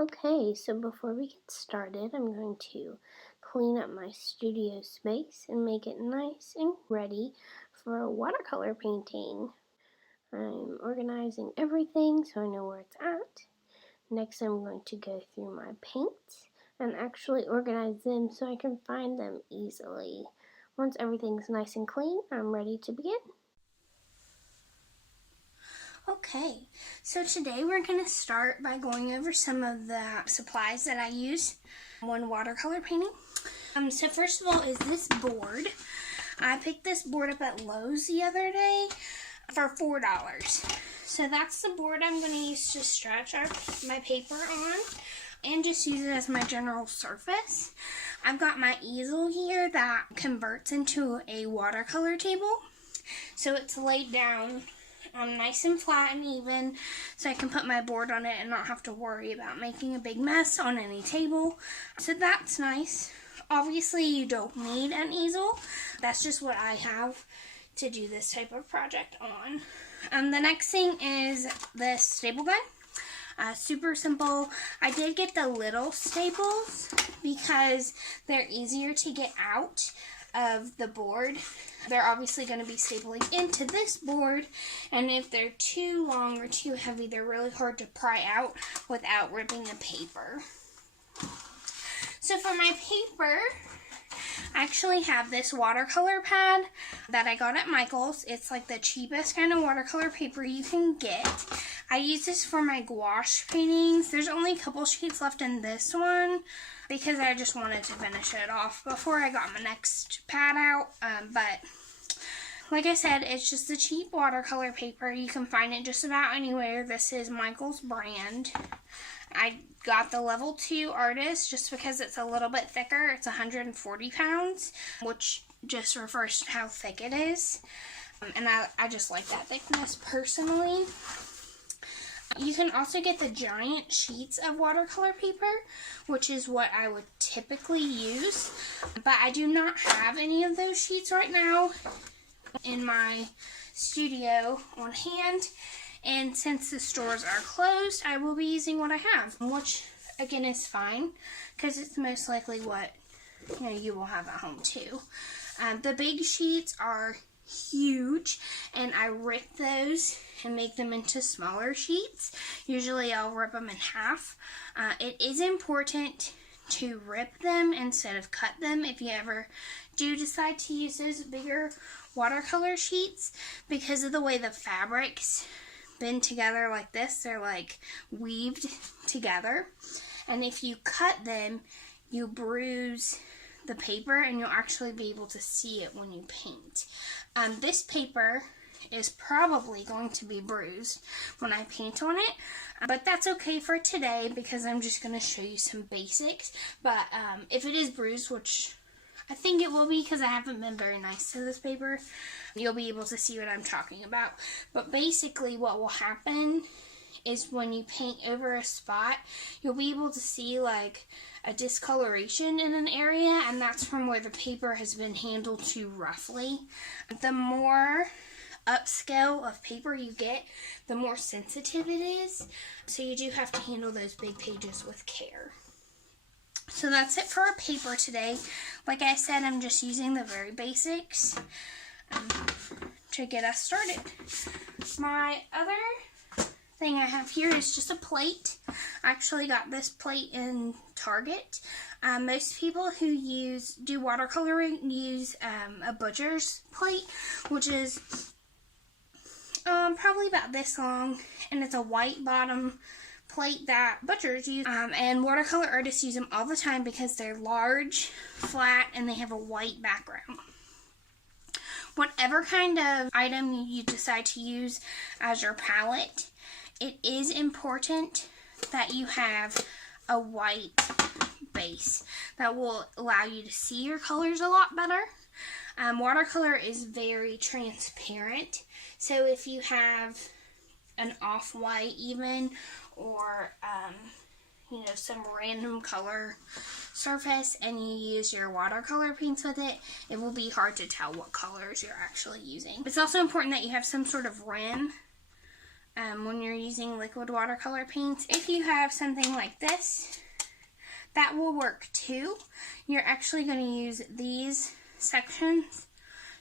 Okay, so before we get started, I'm going to clean up my studio space and make it nice and ready for a watercolor painting. I'm organizing everything so I know where it's at. Next, I'm going to go through my paints and actually organize them so I can find them easily. Once everything's nice and clean, I'm ready to begin. Okay, so today we're going to start by going over some of the supplies that I use when watercolor painting. So first of all is this board. I picked this board up at Lowe's the other day for $4. So that's the board I'm going to use to stretch my paper on and just use it as my general surface. I've got my easel here that converts into a watercolor table. So it's laid down nice and flat and even so I can put my board on it and not have to worry about making a big mess on any table. So that's nice. Obviously you don't need an easel. That's just what I have to do this type of project on. The next thing is this staple gun. Super simple. I did get the little staples because they're easier to get out of the board. They're obviously going to be stapling into this board, and if they're too long or too heavy, they're really hard to pry out without ripping the paper. So for my paper, I actually have this watercolor pad that I got at Michael's. It's like the cheapest kind of watercolor paper you can get. I use this for my gouache paintings. There's only a couple sheets left in this one because I just wanted to finish it off before I got my next pad out. But like I said, it's just the cheap watercolor paper. You can find it just about anywhere. This is Michael's brand. I got the level 2 artist just because it's a little bit thicker. It's 140 pounds, which just refers to how thick it is. And I just like that thickness personally. You can also get the giant sheets of watercolor paper, which is what I would typically use. But I do not have any of those sheets right now in my studio on hand. And since the stores are closed, I will be using what I have, which again is fine because it's most likely what you will have at home too. The big sheets are huge, and I rip those and make them into smaller sheets. Usually I'll rip them in half. It is important to rip them instead of cut them if you ever do decide to use those bigger watercolor sheets, because of the way the fabrics bend together like this. They're like weaved together, and if you cut them, you bruise the paper and you'll actually be able to see it when you paint. This paper is probably going to be bruised when I paint on it, but that's okay for today because I'm just going to show you some basics. But if it is bruised, which I think it will be because I haven't been very nice to this paper, you'll be able to see what I'm talking about. But basically what will happen is when you paint over a spot, you'll be able to see like a discoloration in an area, and that's from where the paper has been handled too roughly. The more upscale of paper you get, the more sensitive it is, so you do have to handle those big pages with care. So that's it for our paper today. Like I said, I'm just using the very basics to get us started. My other thing I have here is just a plate. I actually got this plate in Target. Most people who do watercoloring use a butcher's plate, which is probably about this long, and it's a white bottom plate that butchers use, and watercolor artists use them all the time because they're large, flat, and they have a white background. Whatever kind of item you decide to use as your palette, it is important that you have a white base that will allow you to see your colors a lot better. Watercolor is very transparent, so if you have an off-white even, or some random color surface and you use your watercolor paints with it, it will be hard to tell what colors you're actually using. It's also important that you have some sort of rim when you're using liquid watercolor paints. If you have something like this, that will work too. You're actually going to use these sections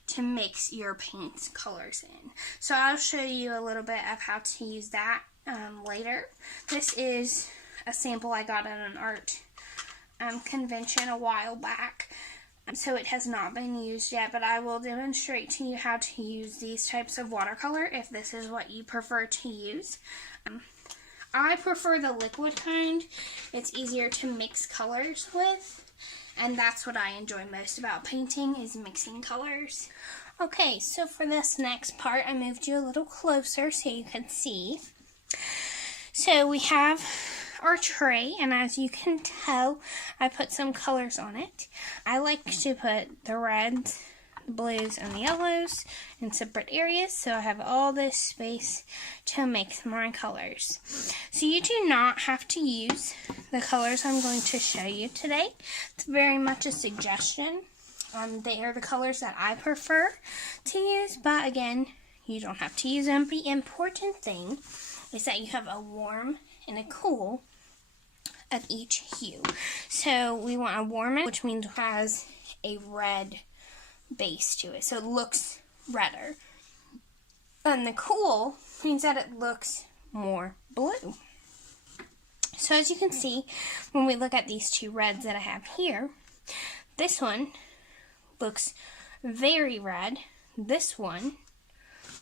to mix your paint colors in. So I'll show you a little bit of how to use that later. This is a sample I got at an art convention a while back. So it has not been used yet, but I will demonstrate to you how to use these types of watercolor if this is what you prefer to use. I prefer the liquid kind. It's easier to mix colors with, and that's what I enjoy most about painting, is mixing colors. Okay, so for this next part, I moved you a little closer so you can see. So we have our tray, and as you can tell, I put some colors on it. I like to put the reds, the blues, and the yellows in separate areas, so I have all this space to mix my colors. So you do not have to use the colors I'm going to show you today. It's very much a suggestion. They are the colors that I prefer to use, but again, you don't have to use them. The important thing is that you have a warm and a cool of each hue. So we want a warm, which means it has a red base to it, so it looks redder. And the cool means that it looks more blue. So as you can see, when we look at these two reds that I have here, this one looks very red. This one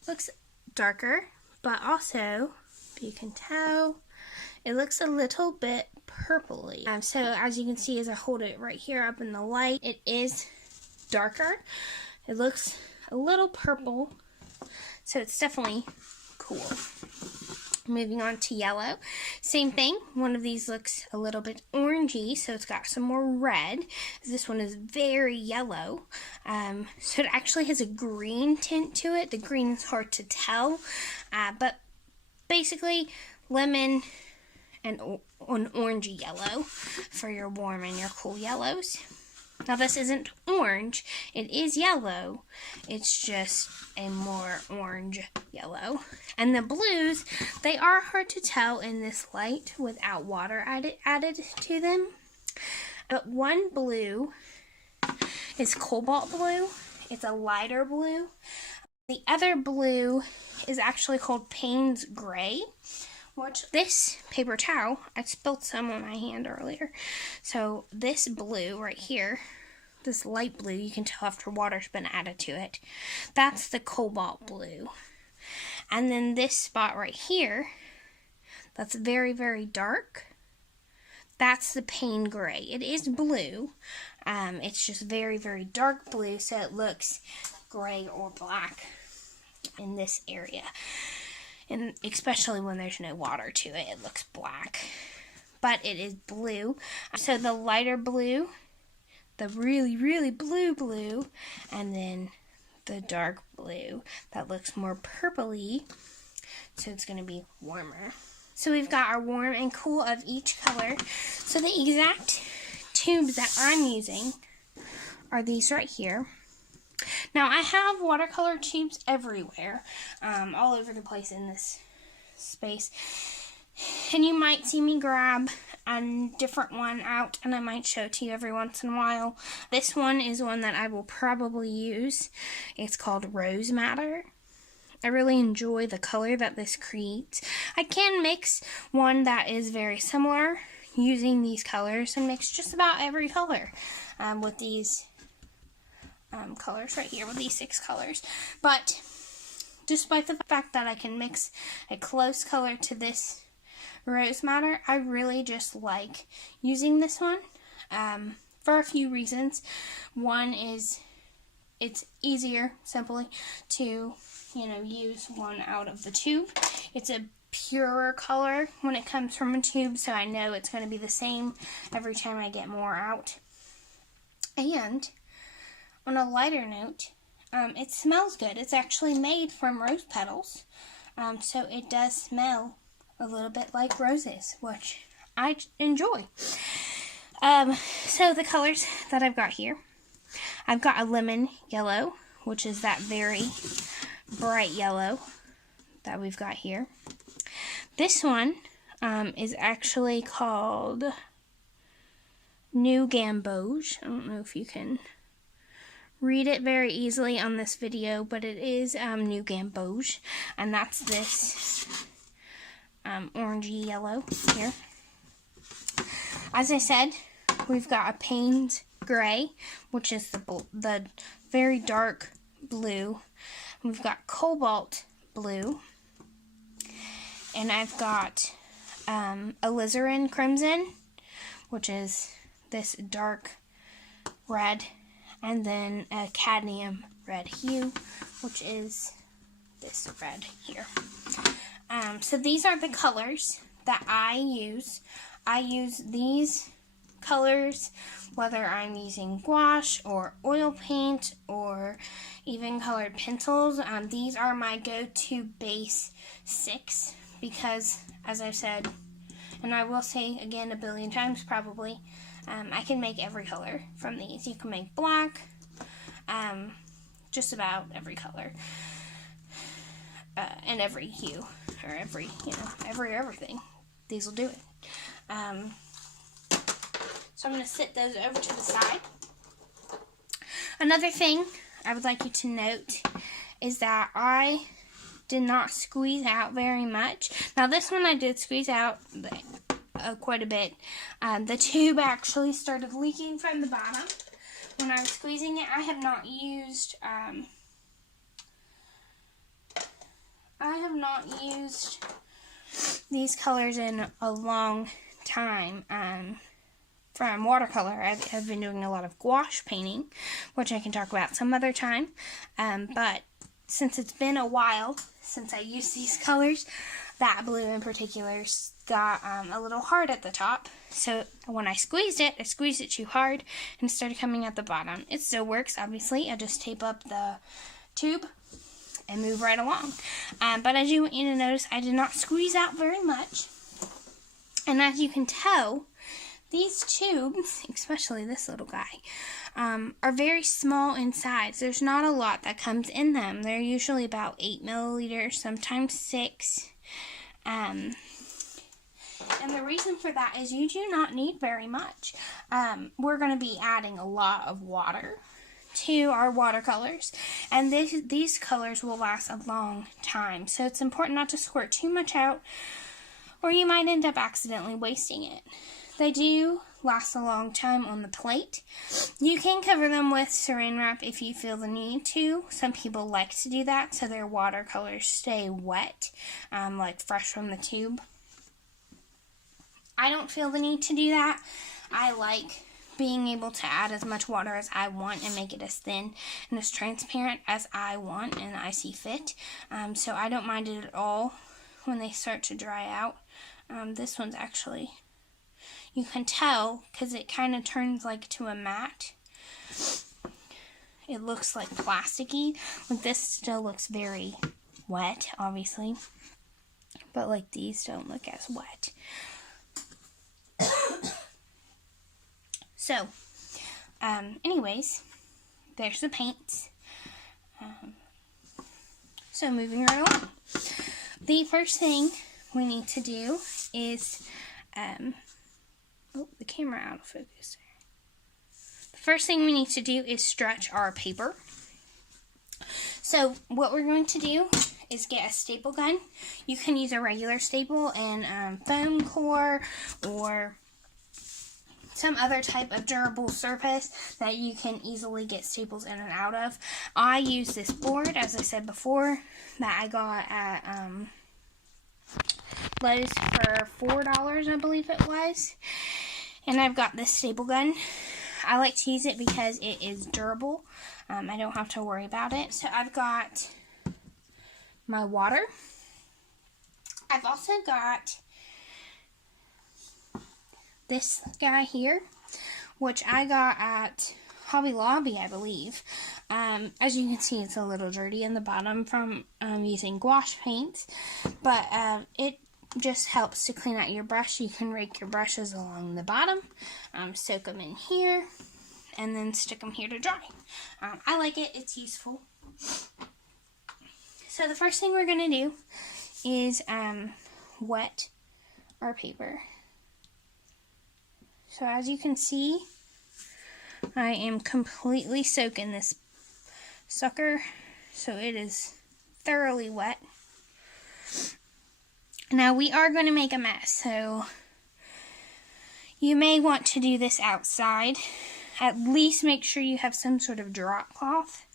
looks darker, but also, if you can tell, it looks a little bit purpley. So as you can see, as I hold it right here up in the light, it is darker. It looks a little purple, so it's definitely cool. Moving on to yellow. Same thing. One of these looks a little bit orangey, so it's got some more red. This one is very yellow. So it actually has a green tint to it. The green is hard to tell, but basically lemon and an orangey yellow for your warm and your cool yellows. Now this isn't orange, it is yellow, it's just a more orange yellow. And the blues, they are hard to tell in this light without water added to them. But one blue is cobalt blue, it's a lighter blue. The other blue is actually called Payne's Gray, which this paper towel, I spilled some on my hand earlier. So this blue right here, this light blue, you can tell after water's been added to it, that's the cobalt blue. And then this spot right here, that's very, very dark, that's the Payne Gray. It is blue, it's just very, very dark blue, so it looks gray or black in this area. And especially when there's no water to it, it looks black. But it is blue. So the lighter blue, the really, really blue, and then the dark blue that looks more purpley. So it's going to be warmer. So we've got our warm and cool of each color. So the exact tubes that I'm using are these right here. Now, I have watercolor tubes everywhere, all over the place in this space, and you might see me grab a different one out, and I might show it to you every once in a while. This one is one that I will probably use. It's called Rose Madder. I really enjoy the color that this creates. I can mix one that is very similar using these colors and mix just about every color with these colors right here, with these 6 colors. But despite the fact that I can mix a close color to this Rose Madder, I really just like using this one for a few reasons. One is it's easier simply to use one out of the tube. It's a purer color when it comes from a tube, so I know it's going to be the same every time I get more out. And on a lighter note, it smells good. It's actually made from rose petals, so it does smell a little bit like roses, which I enjoy. So the colors that I've got here, I've got a lemon yellow, which is that very bright yellow that we've got here. This one is actually called New Gamboge. I don't know if you can read it very easily on this video, but it is New Gamboge, and that's this orangey yellow here. As I said, we've got a Payne's Gray, which is the very dark blue. We've got Cobalt Blue, and I've got Alizarin Crimson, which is this dark red, and then a Cadmium Red hue, which is this red here. So these are the colors that I use. I use these colors whether I'm using gouache or oil paint or even colored pencils. These are my go-to base 6 because, as I've said, and I will say again a billion times probably, I can make every color from these. You can make black, just about every color, and every hue, or every, everything. These will do it. So I'm going to sit those over to the side. Another thing I would like you to note is that I did not squeeze out very much. Now this one I did squeeze out quite a bit. The tube actually started leaking from the bottom when I was squeezing it. I have not used these colors in a long time. From watercolor, I've been doing a lot of gouache painting, which I can talk about some other time. But since it's been a while since I used these colors, that blue in particular got a little hard at the top. So when I squeezed it too hard and it started coming at the bottom. It still works, obviously. I just tape up the tube and move right along. But I do want you to notice I did not squeeze out very much. And as you can tell, these tubes, especially this little guy, are very small in size. There's not a lot that comes in them. They're usually about 8 milliliters, sometimes 6. And the reason for that is you do not need very much. We're going to be adding a lot of water to our watercolors, and these colors will last a long time. So it's important not to squirt too much out, or you might end up accidentally wasting it. They do last a long time on the plate. You can cover them with saran wrap if you feel the need to. Some people like to do that so their watercolors stay wet, like fresh from the tube. I don't feel the need to do that. I like being able to add as much water as I want and make it as thin and as transparent as I want and I see fit. So I don't mind it at all when they start to dry out. This one's actually, you can tell because it kind of turns like to a matte. It looks like plasticky. Like this still looks very wet, obviously, but like these don't look as wet. So, anyways, there's the paints. So moving right along. The first thing we need to do is, oh, the camera out of focus. The first thing we need to do is stretch our paper. So what we're going to do is get a staple gun. You can use a regular staple and foam core or some other type of durable surface that you can easily get staples in and out of. I use this board, as I said before, that I got at Lowe's for $4, I believe it was. And I've got this staple gun. I like to use it because it is durable. I don't have to worry about it. So I've got my water. I've also got this guy here, which I got at Hobby Lobby, I believe. As you can see, it's a little dirty in the bottom from using gouache paints, but it just helps to clean out your brush. You can rake your brushes along the bottom, soak them in here, and then stick them here to dry. I like it. It's useful. So the first thing we're going to do is wet our paper. So as you can see, I am completely soaking this sucker, so it is thoroughly wet. Now we are going to make a mess, so you may want to do this outside. At least make sure you have some sort of drop cloth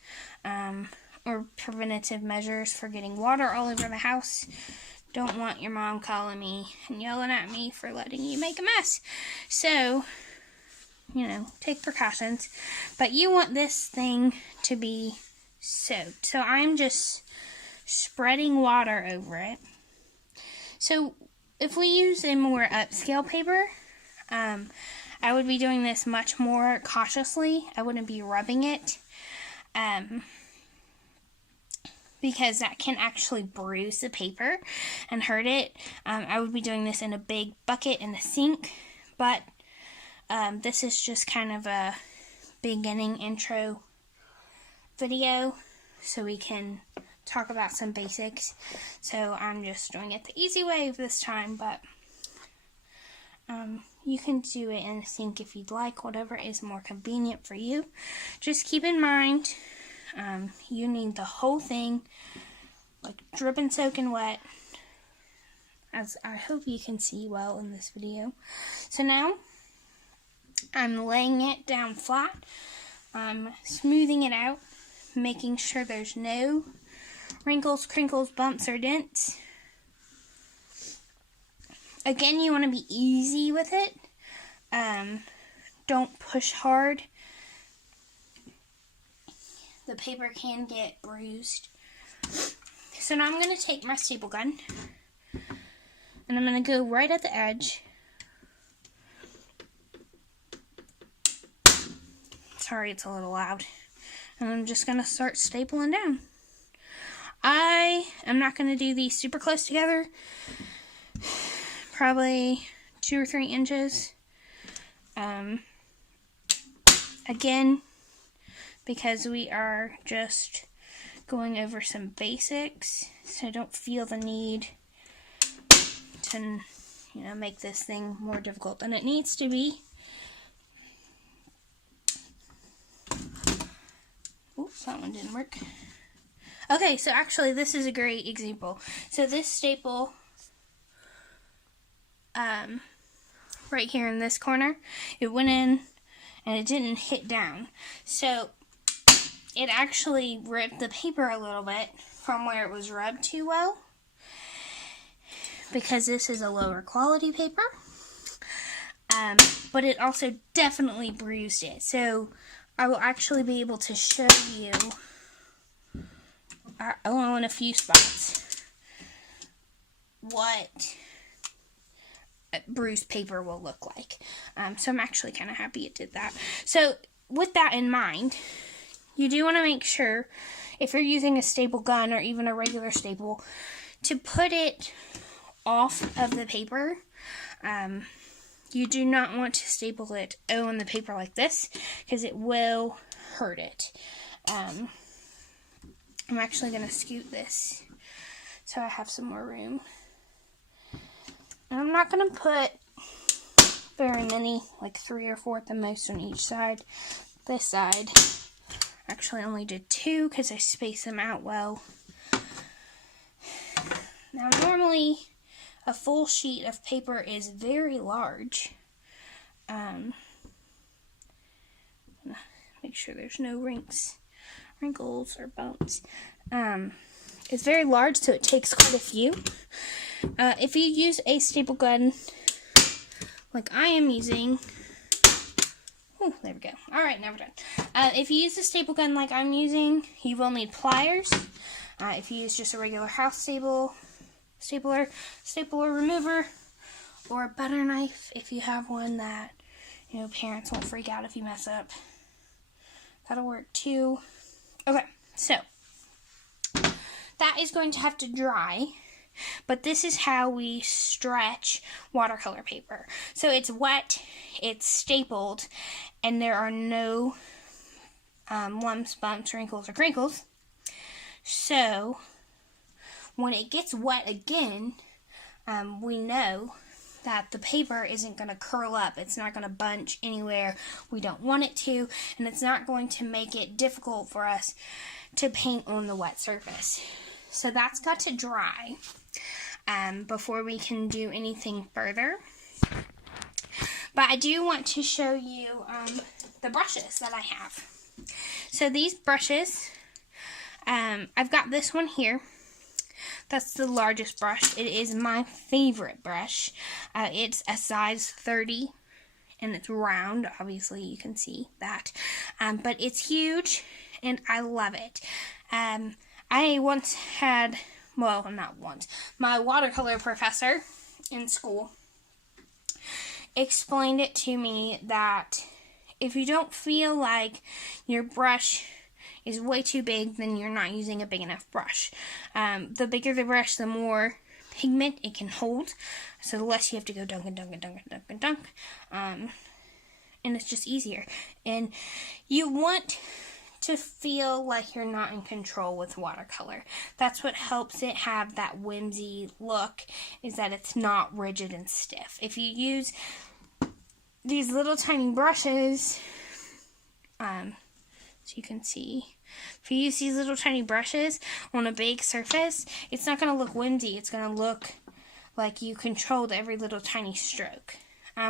or preventative measures for getting water all over the house. Don't want your mom calling me and yelling at me for letting you make a mess. So, you know, take precautions. But you want this thing to be soaked. So I'm just spreading water over it. So if we use a more upscale paper, I would be doing this much more cautiously. I wouldn't be rubbing it. Because that can actually bruise the paper and hurt it. I would be doing this in a big bucket in the sink, but this is just kind of a beginning intro video, so we can talk about some basics. So I'm just doing it the easy way this time, but you can do it in the sink if you'd like, whatever is more convenient for you. Just keep in mind, you need the whole thing, like dripping, soaking wet, as I hope you can see well in this video. So now, I'm laying it down flat, I'm smoothing it out, making sure there's no wrinkles, crinkles, bumps, or dents. Again, you want to be easy with it, don't push hard. The paper can get bruised. So now I'm going to take my staple gun and I'm going to go right at the edge. Sorry, it's a little loud. And I'm just going to start stapling down. I am not going to do these super close together. Probably 2 or 3 inches. Again, because we are just going over some basics, so don't feel the need to, make this thing more difficult than it needs to be. Oops, that one didn't work. Okay, so actually this is a great example. So this staple, right here in this corner, it went in and it didn't hit down. So it actually ripped the paper a little bit from where it was rubbed too well, because this is a lower quality paper, but it also definitely bruised it. So I will actually be able to show you in a few spots what bruised paper will look like. So I'm actually kind of happy it did that. So with that in mind, you do want to make sure, if you're using a staple gun or even a regular staple, to put it off of the paper. You do not want to staple it on the paper like this, because it will hurt it. I'm actually going to scoot this so I have some more room. And I'm not going to put very many, like 3 or 4 at the most on each side. This side, actually only did 2 because I spaced them out well. Now normally a full sheet of paper is very large. Make sure there's no wrinkles or bumps. It's very large, so it takes quite a few. If you use a staple gun like I am using, oh, there we go. Alright, now we're done. If you use a staple gun like I'm using, you will need pliers. If you use just a regular house stapler remover, or a butter knife if you have one that, parents won't freak out if you mess up. That'll work too. Okay, so that is going to have to dry, but this is how we stretch watercolor paper. So it's wet, it's stapled, and there are no lumps, bumps, wrinkles, or crinkles. So when it gets wet again, we know that the paper isn't going to curl up. It's not going to bunch anywhere we don't want it to, and it's not going to make it difficult for us to paint on the wet surface. So that's got to dry before we can do anything further. But I do want to show you the brushes that I have. So these brushes, I've got this one here. That's the largest brush. It is my favorite brush. It's a size 30 and it's round. Obviously you can see that. But it's huge and I love it. I once had, well, not once, my watercolor professor in school explained it to me that if you don't feel like your brush is way too big, then you're not using a big enough brush. The bigger the brush, the more pigment it can hold, so the less you have to go dunk and dunk and dunk and dunk and dunk, and it's just easier. And you want to feel like you're not in control with watercolor. That's what helps it have that whimsy look, is that it's not rigid and stiff. If you use these little tiny brushes, so you can see, if you use these little tiny brushes on a big surface, it's not going to look whimsy. It's going to look like you controlled every little tiny stroke,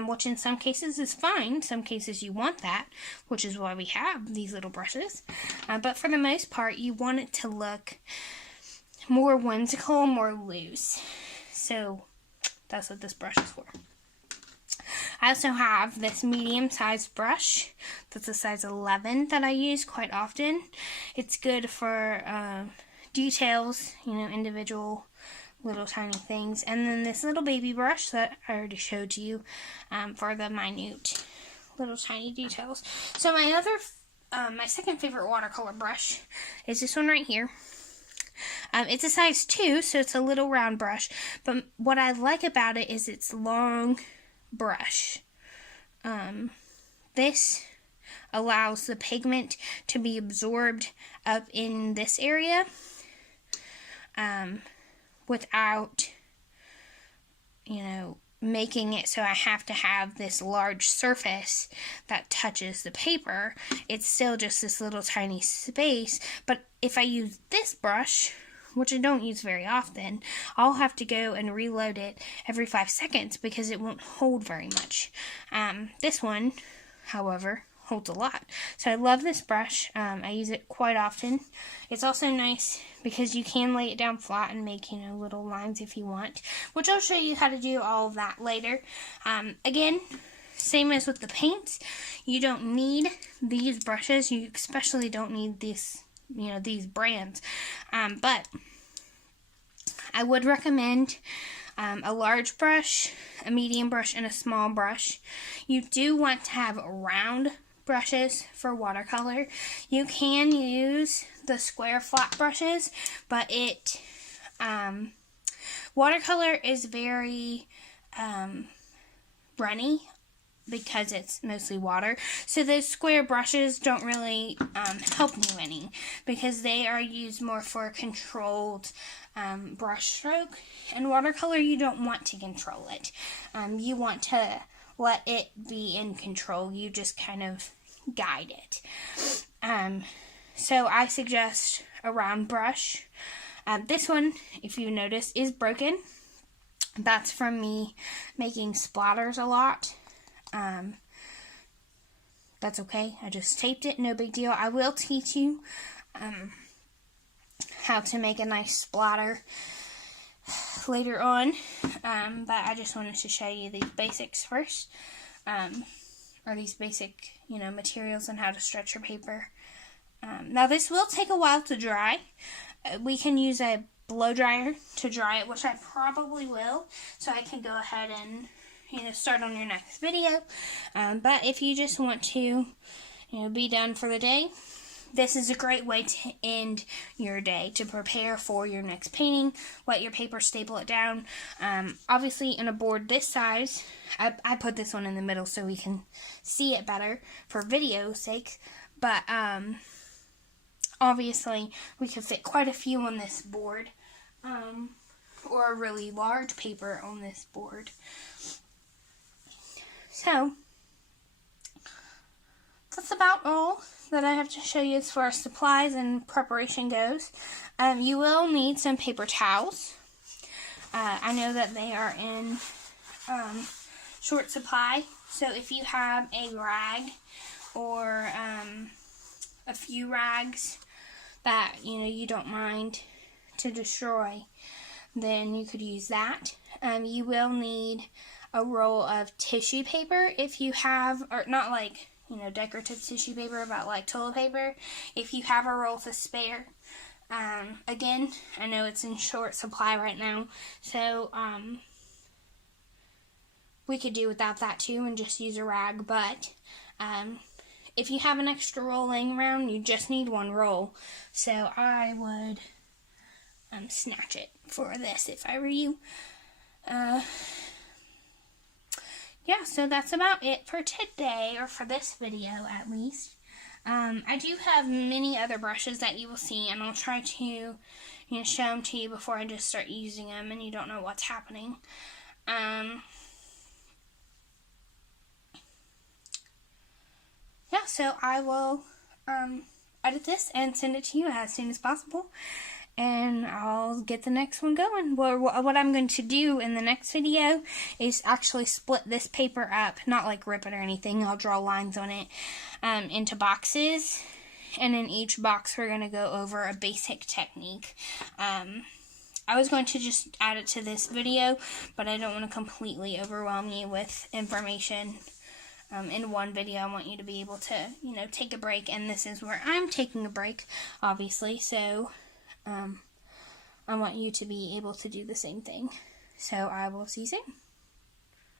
which in some cases is fine. Some cases you want that, which is why we have these little brushes. But for the most part, you want it to look more whimsical, more loose. So that's what this brush is for. I also have this medium-sized brush that's a size 11 that I use quite often. It's good for details, you know, individual little tiny things. And then this little baby brush that I already showed you for the minute little tiny details. So my second favorite watercolor brush is this one right here. It's a size 2, so it's a little round brush. But what I like about it is its long brush. This allows the pigment to be absorbed up in this area without, you know, making it so I have to have this large surface that touches the paper. It's still just this little tiny space, but if I use this brush, which I don't use very often, I'll have to go and reload it every 5 seconds because it won't hold very much. This one, however, holds a lot. So I love this brush. I use it quite often. It's also nice because you can lay it down flat and make, you know, little lines if you want, which I'll show you how to do all of that later. Again, same as with the paints, you don't need these brushes. You especially don't need this, you know, these brands, but I would recommend a large brush, a medium brush, and a small brush. You do want to have round brushes for watercolor. You can use the square flat brushes, but watercolor is very runny because it's mostly water. So those square brushes don't really help you any because they are used more for a controlled brush stroke. And watercolor, you don't want to control it. You want to let it be in control. You just kind of guide it. So I suggest a round brush. This one, if you notice, is broken. That's from me making splatters a lot. That's okay. I just taped it. No big deal. I will teach you how to make a nice splatter later on. But I just wanted to show you these basics first. Or these basic, you know, materials and how to stretch your paper. Now this will take a while to dry. We can use a blow dryer to dry it, which I probably will. So I can go ahead and, you know, start on your next video. But if you just want to, you know, be done for the day, this is a great way to end your day, to prepare for your next painting. Let your paper staple it down. Obviously, in a board this size, I put this one in the middle so we can see it better for video sake. But obviously, we could fit quite a few on this board. or a really large paper on this board. So, that's about all that I have to show you as far as supplies and preparation goes. You will need some paper towels. I know that they are in short supply, so if you have a rag or a few rags that you don't mind to destroy, then you could use that. You will need a roll of tissue paper if you have, or not like decorative tissue paper, but like toilet paper, if you have a roll to spare. Again, I know it's in short supply right now, so we could do without that too and just use a rag, but if you have an extra roll laying around, you just need one roll, so I would snatch it for this if I were you. Yeah, so that's about it for today, or for this video at least. I do have many other brushes that you will see, and I'll try to show them to you before I just start using them and you don't know what's happening. Yeah, so I will edit this and send it to you as soon as possible, and I'll get the next one going. What I'm going to do in the next video is actually split this paper up, not like rip it or anything. I'll draw lines on it into boxes, and in each box we're going to go over a basic technique. I was going to just add it to this video, but I don't want to completely overwhelm you with information in one video. I want you to be able to, take a break, and this is where I'm taking a break, obviously, so I want you to be able to do the same thing. So I will see you soon.